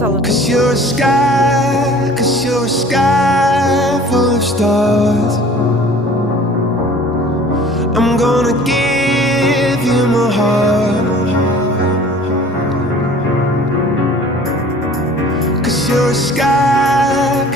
сказала. Cause you're a sky full of stars. I'm gonna give you my heart. Cause you're a sky